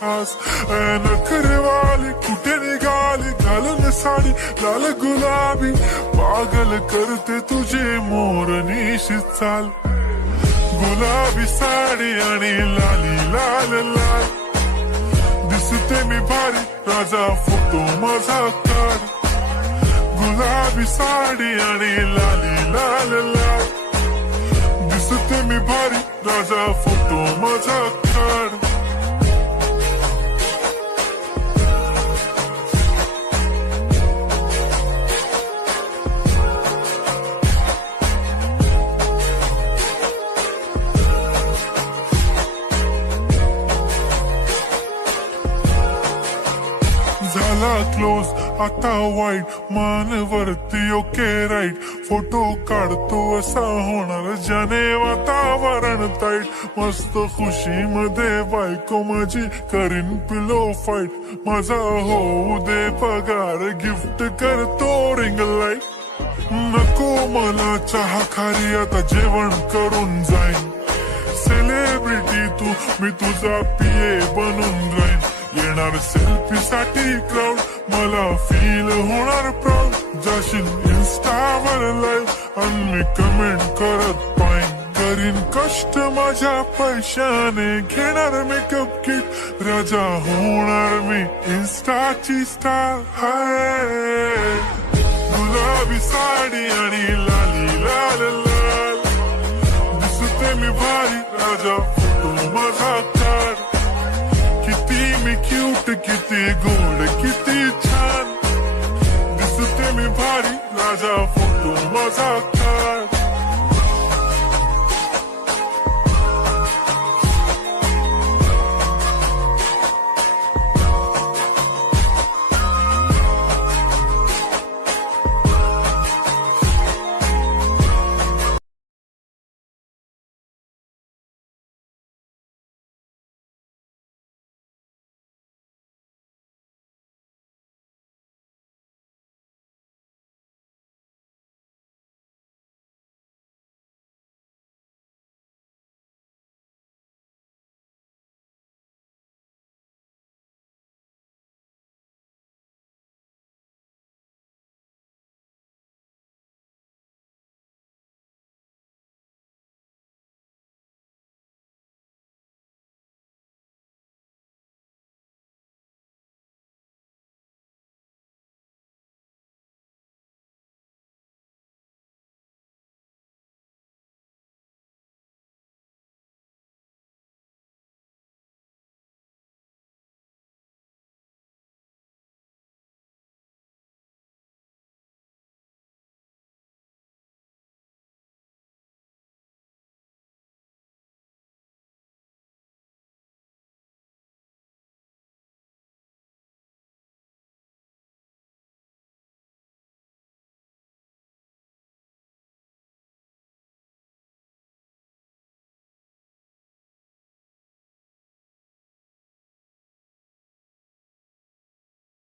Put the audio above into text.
आस नखरेवाली कुठे निघाली घालून साडी लाल गुलाबी पागल करते तुझे मोरनीशी चाल गुलाबी साडी आणि लाली लाल लाल दिसते मी भारी राजा फोटो माझा काढ गुलाबी साडी आणि लाली लाल लाल दिसते मी भारी राजा फोटो माझा काढ झाला क्लोज आता वाईट मानवरती ओके राईट फोटो काढतो असा होणार ज्याने वातावरण ताईट मस्त खुशी मध्ये बायको माझी करीन पिलो फाईट माझा होऊ दे पगार गिफ्ट करतो रिंग लाईट नको मला चहा खारी आता जेवण करून जाईन सेलिब्रिटी तू मी तुझा पिये बनून जाईन येणार सेल्फी साठी क्राऊड मला फील होणार प्राऊड जाशील इन्स्टावर लाईव्ह आणि मी कमेंट करत पाईन करीन कष्ट माझ्या पैशाने घेणार मेकअप किट राजा होणार मी इन्स्टाची स्टार हाय गुलाबी साडी आणि लाली लाल लाल दिसते मी भारी राजा फोटो माझा काढ किती मी क्यूट किती गोड किती छान दिसते मी भारी राजा फोटो माझा